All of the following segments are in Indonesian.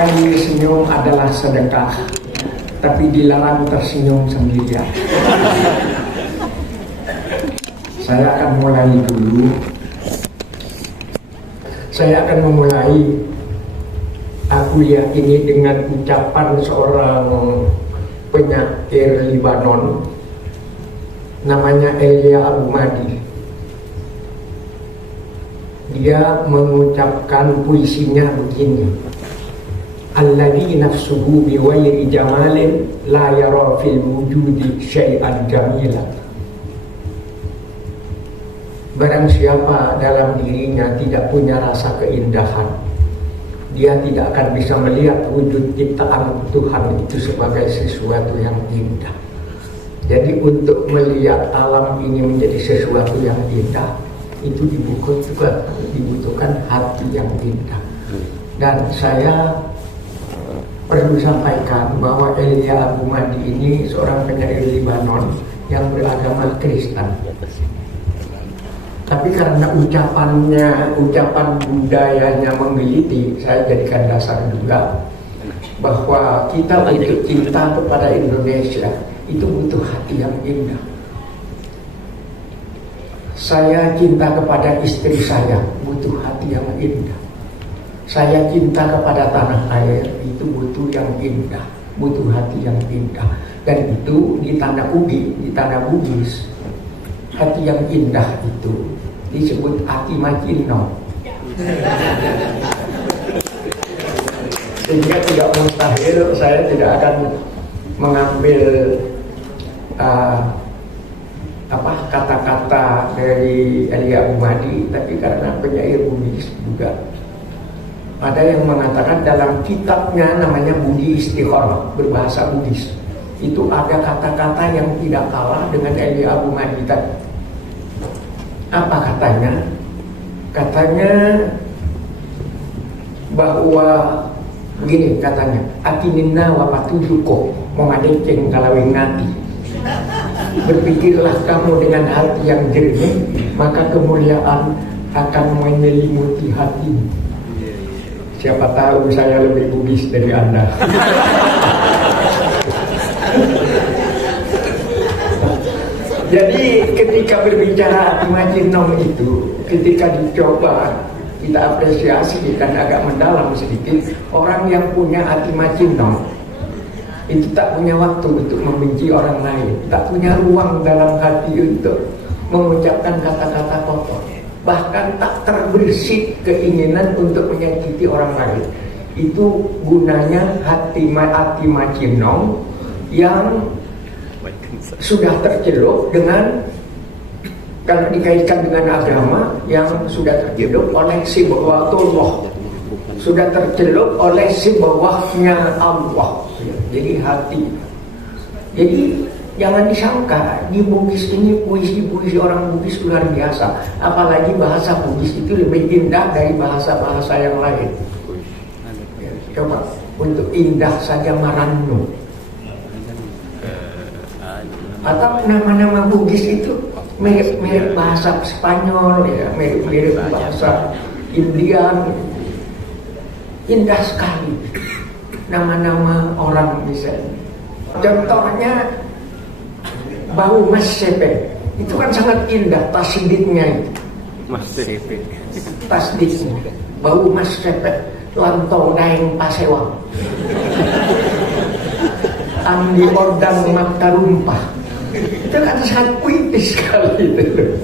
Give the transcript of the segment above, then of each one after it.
Sekali senyum adalah sedekah, tapi dilarang tersenyum sendirian. Saya akan mulai dulu. Saya akan memulai, aku yakini dengan ucapan seorang penyair Libanon, namanya Elia Abu Madi. Dia mengucapkan puisinya begini: alladzi nafsuhu biwairi jamalin la yara fil wujudi syai'an jamila. Barang siapa dalam dirinya tidak punya rasa keindahan, dia tidak akan bisa melihat wujud ciptaan Tuhan itu sebagai sesuatu yang indah. Jadi untuk melihat alam ini menjadi sesuatu yang indah, itu dibutuhkan hati yang indah. Dan saya perlu sampaikan bahwa Elia Abu Madi ini seorang penyair Libanon yang beragama Kristen. Tapi karena ucapan budayanya menggelitik, saya jadikan dasar juga bahwa kita untuk cinta kepada Indonesia itu butuh hati yang indah. Saya cinta kepada istri saya, butuh hati yang indah. Saya cinta kepada tanah air, itu butuh yang indah, butuh hati yang indah. Dan itu di tanah Bugis, hati yang indah itu disebut hati Macino. Sehingga tidak mustahil saya tidak akan mengambil kata-kata dari Elia Abu Madi, tapi karena penyair Bugis juga. Ada yang mengatakan dalam kitabnya namanya Budi Istiqomah, berbahasa Bugis. Itu ada kata-kata yang tidak kalah dengan Elia Abu Madi tadi. Apa katanya? Katanya bahwa begini katanya, akinina wa patujuko momadekeng kalawingati. Berpikirlah kamu dengan hati yang jernih, maka kemuliaan akan menyelimuti hati. Siapa tahu saya lebih Bugis dari Anda. Jadi ketika berbicara hati Macino itu, ketika dicoba kita apresiasi dan agak mendalam sedikit, orang yang punya hati Macino itu tak punya waktu untuk membenci orang lain, tak punya ruang dalam hati untuk mengucapkan kata-kata kotor, bahkan tak terbersit keinginan untuk menyakiti orang lain. Itu gunanya hati Macino yang sudah tercelup dengan, kalau dikaitkan dengan agama, yang sudah tercelup oleh sibawatullah, sudah tercelup oleh sibawahnya Allah. Jadi hati. Jadi jangan disangka di Bugis ini puisi-puisi orang Bugis luar biasa. Apalagi bahasa Bugis itu lebih indah dari bahasa-bahasa yang lain. Coba untuk indah saja Marannu, atau nama-nama Bugis itu mirip bahasa Spanyol, ya, mirip bahasa Indian. Indah sekali nama-nama orang misalnya. Contohnya Bau Mas Sepe, itu kan sangat indah tasdidnya itu. Mas Sepe. Tasdidnya. Bau Mas Sepe, Lantau Daeng Pasewang. Andi Ordang Matarumpah. Itu kan sangat puitis sekali itu.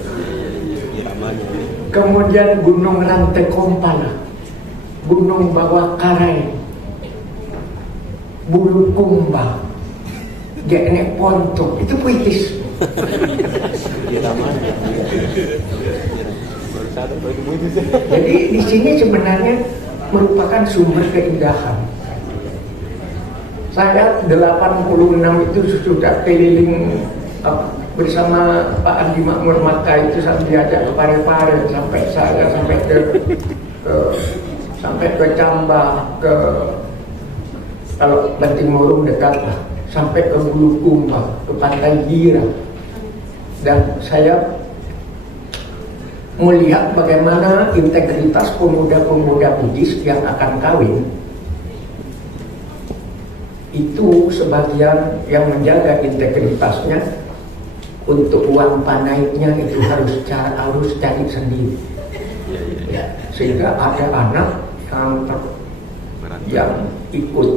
Kemudian Gunung Rantai Kompala, Gunung Bawah Karai, Bulu Kumbang, Geknek Ponto, itu puitis. Jadi di sini sebenarnya merupakan sumber keindahan. Saya 86 itu sudah keliling bersama Pak Andi Makmur Maka itu, sampai diajak ke Parepare, sampai ke Cambah, ke kalau Bantimurung dekat lah, sampai ke Bulukumba, ke Pantai Gira. Dan saya melihat bagaimana integritas pemuda-pemuda Bugis yang akan kawin itu sebagian yang menjaga integritasnya, untuk uang panaiknya itu harus cari sendiri. Ya, sehingga ada anak yang ikut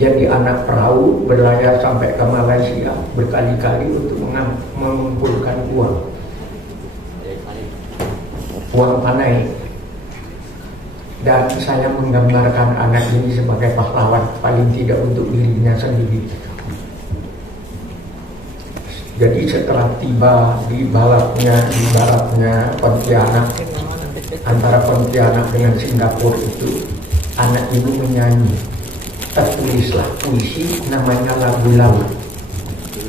jadi anak perahu berlayar sampai ke Malaysia berkali-kali untuk mengumpulkan uang panai. Dan saya menggambarkan anak ini sebagai pahlawan, paling tidak untuk dirinya sendiri. Jadi setelah tiba di baratnya Pontianak, antara Pontianak dengan Singapura itu, anak ini menyanyi. Tertulislah puisi namanya Lagu Laut.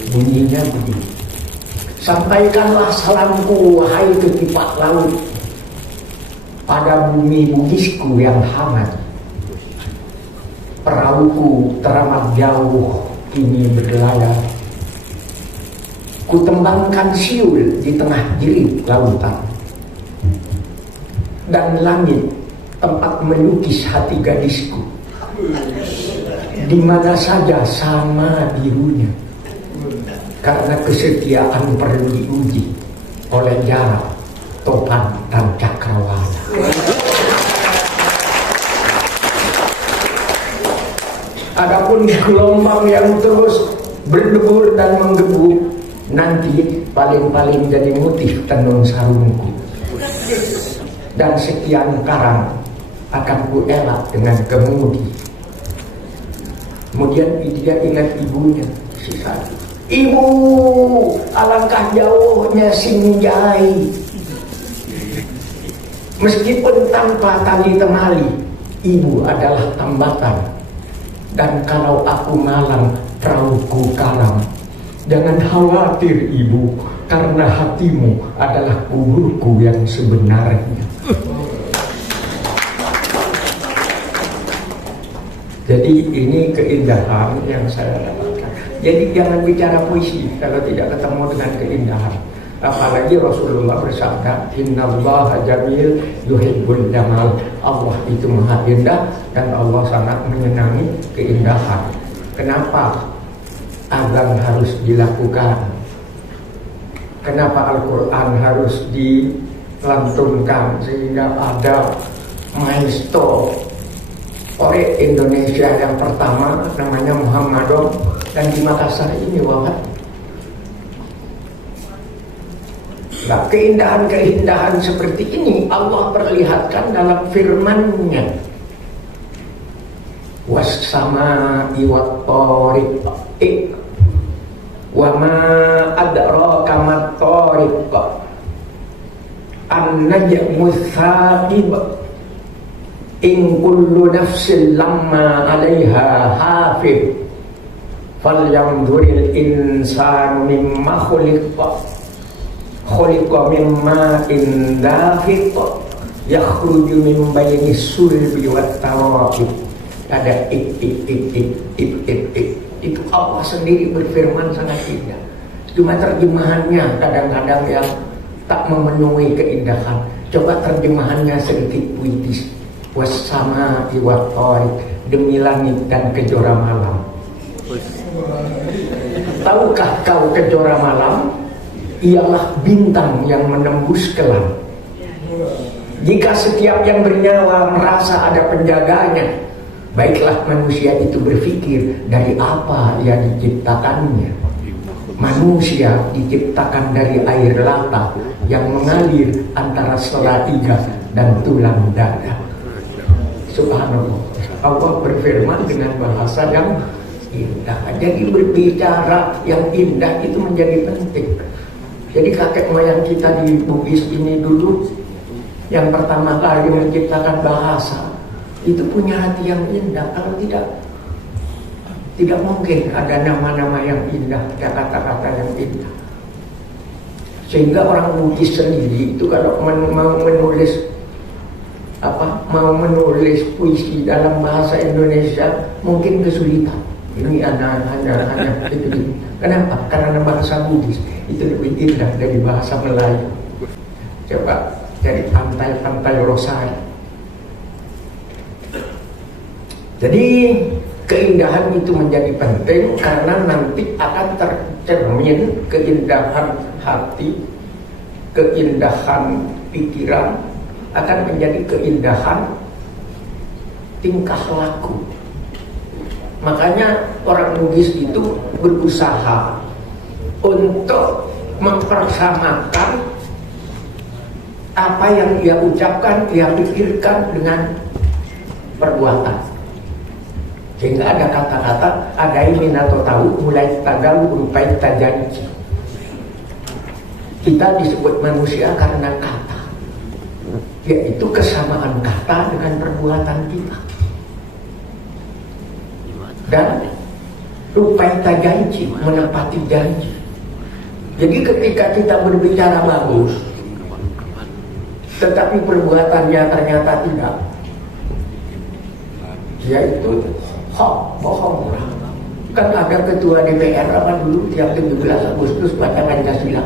Bunyinya begini: sampaikanlah salamku wahai kekipak laut, pada bumi bugisku yang hangat. Perahuku teramat jauh kini berlayar, ku tembangkan siul di tengah jerit lautan. Dan langit tempat melukis hati gadisku, di mana saja sama birunya, karena kesetiaan perlu diuji oleh jarak, topan, dan cakrawala. Adapun gelombang yang terus berdebur dan menggebu, nanti paling-paling jadi motif tenun sarungku. Dan sekian karang akan ku elak dengan kemudi. Kemudian dia ingat ibunya, si Sadi. Ibu, alangkah jauhnya Sinjai. Meskipun tanpa tali temali, ibu adalah tambatan. Dan kalau aku malam, perahuku karam. Jangan khawatir ibu, karena hatimu adalah kuburku yang sebenarnya. Jadi ini keindahan yang saya dapatkan. Jadi jangan bicara puisi kalau tidak ketemu dengan keindahan. Apalagi Rasulullah bersabda, innallaha jamil yuhibbul jamal. Allah itu maha indah dan Allah sangat menyenangi keindahan. Kenapa azan harus dilakukan? Kenapa Al-Quran harus dilantunkan sehingga ada maestro orang Indonesia yang pertama namanya Muhammadon, dan di Makassar ini Wahat. Nah, keindahan-keindahan seperti ini Allah perlihatkan dalam firman-Nya. Was-sama'i wat-thariq, wa ma adraka mat-thariq, an-najmu tsaqib, in kullu nafsin lamma 'alaiha hafiz, falyanzuril insanu mimma khuliqa mimma dafiq, yakhruju min bayni sulbi wat taraqib. Ada itu Allah sendiri berfirman sangat indah. Cuma terjemahannya kadang-kadang yang tak memenuhi keindahan. Coba terjemahannya sedikit puitis. Was-sama'i wat-thariq, demi langit dan kejora malam. Tahukah kau kejora malam? Ialah bintang yang menembus kelam. Jika setiap yang bernyawa merasa ada penjaganya, baiklah manusia itu berpikir dari apa ia diciptakannya. Manusia diciptakan dari air lata yang mengalir antara sela iga dan tulang dada. Subhanallah, Allah berfirman dengan bahasa yang indah. Jadi berbicara yang indah itu menjadi penting. Jadi kakek moyang kita di Bugis ini dulu yang pertama kali menciptakan bahasa itu punya hati yang indah. Kalau tidak mungkin ada nama-nama yang indah, ada kata-kata yang indah. Sehingga orang Bugis sendiri itu kalau mau menulis puisi dalam bahasa Indonesia mungkin kesulitan. Ini hanya itu. Kenapa? Karena bahasa Bugis itu lebih indah dari bahasa Melayu. Coba dari pantai-pantai Rosai. Jadi Keindahan itu menjadi penting karena nanti akan tercermin keindahan hati, keindahan pikiran, akan menjadi keindahan tingkah laku. Makanya orang Bugis itu berusaha untuk mempersamakan apa yang dia ucapkan, dia pikirkan dengan perbuatan. Sehingga ada kata-kata adai minato tahu mulai tagalu rupai tajanji. Kita disebut manusia karena kata, yaitu kesamaan kata dengan perbuatan kita. Dan rupai tajanji, menepati janji. Jadi ketika kita berbicara bagus, tetapi perbuatannya ternyata tidak, yaitu bohong. Kan ada ketua DPR apa dulu yang 17 Agustus baca Pancasila,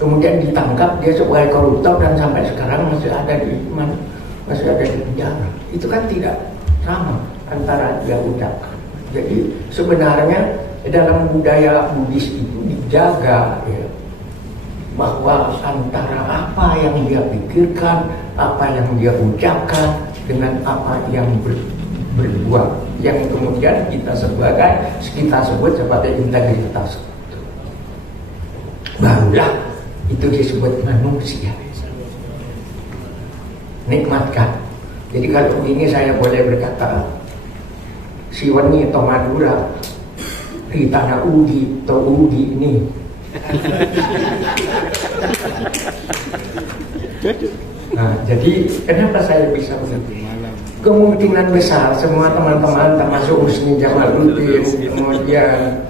kemudian ditangkap dia sebagai koruptor dan sampai sekarang masih ada di penjara. Itu kan tidak sama antara dia ucapkan. Jadi sebenarnya dalam budaya Bugis itu dijaga ya, bahwa antara apa yang dia pikirkan, apa yang dia ucapkan dengan apa yang berbuat, yang kemudian kita sebut sebagai integritas. Barulah itu disebut manusia. Nikmatkan. Jadi kalau ini saya boleh berkata, siwani to Madura di tanah ugi to ugi ini. Nah, jadi kenapa saya bisa begitu? Kemungkinan besar semua teman-teman termasuk Husni Jamaluddin, kemudian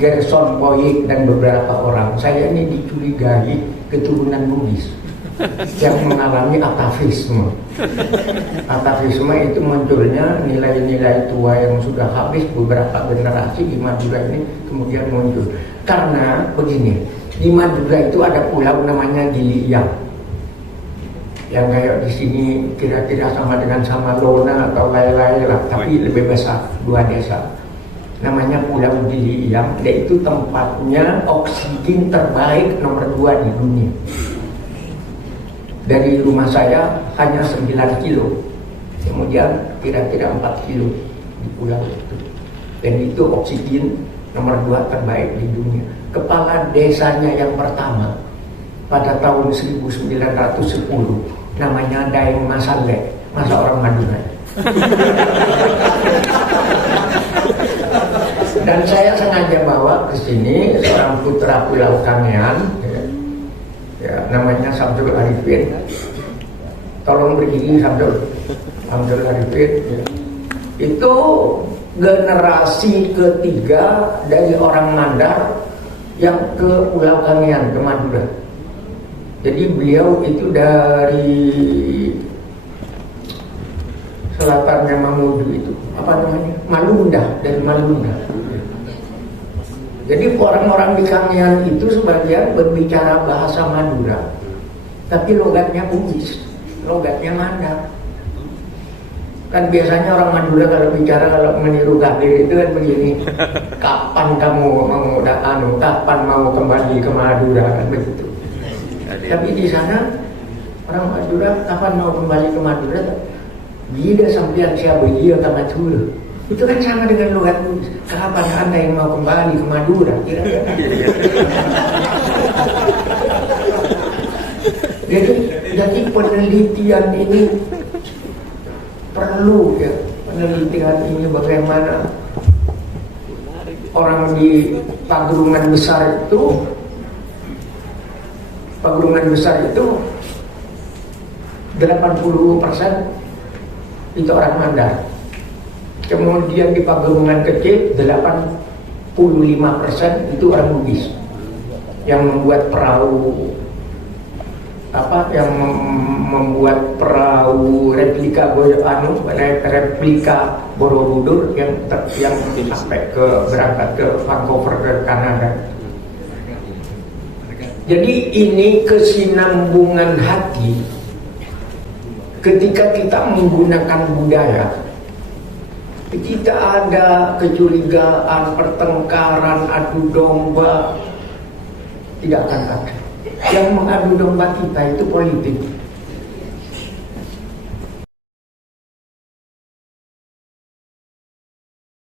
Gerson Poik dan beberapa orang, saya ini dicurigai keturunan Bugis yang mengalami atavisme. Atavisme itu munculnya nilai-nilai tua yang sudah habis beberapa generasi di Madura ini kemudian muncul. Karena begini, di Madura itu ada pulau namanya Giliang, yang kayak di sini kira-kira sama dengan Samalona atau lain-lain lah, tapi lebih besar, 2 desa. Namanya Pulau Giliang, yaitu tempatnya oksigen terbaik nomor 2 di dunia. Dari rumah saya hanya 9 kilo, kemudian kira-kira 4 kilo di pulau itu. Dan itu oksigen nomor 2 terbaik di dunia. Kepala desanya yang pertama pada tahun 1910 namanya Daeng Masale, masa orang Madura. Dan saya sengaja bawa ke sini seorang putra Pulau Kangean, ya, namanya Samsul Arifin. Tolong berdiri Samsul Arifin. Ya. Itu generasi ketiga dari orang Mandar yang ke Pulau Kangean, ke Madura. Jadi beliau itu dari selatannya Mamuju itu, apa namanya? Malunda, dari Malunda. Jadi orang-orang di Kangean itu sebagian berbicara bahasa Madura, tapi logatnya Bugis, logatnya Mandar. Kan biasanya orang Madura kalau bicara, kalau meniru Kabir itu kan begini, kapan kamu mau kapan mau kembali ke Madura, kan begitu. Tapi di sana orang Madura kapan mau kembali ke Madura? Dia sampai siapa dia sama dulu. Itu kan sama dengan logat Bugis. Kapan Anda yang mau kembali ke Madura? Kira-kira. Jadi penelitian ini perlu ya. Penelitian ini bagaimana orang di Pagerungan besar itu 80% itu orang Mandar. Kemudian di Pagerungan kecil 85% itu orang Bugis yang membuat perahu replika Borobudur yang sampai berangkat ke Vancouver ke Kanada. Jadi ini kesinambungan hati ketika kita menggunakan budaya Kita ada kecurigaan, pertengkaran, adu domba, tidak akan ada. Yang mengadu domba kita itu politik.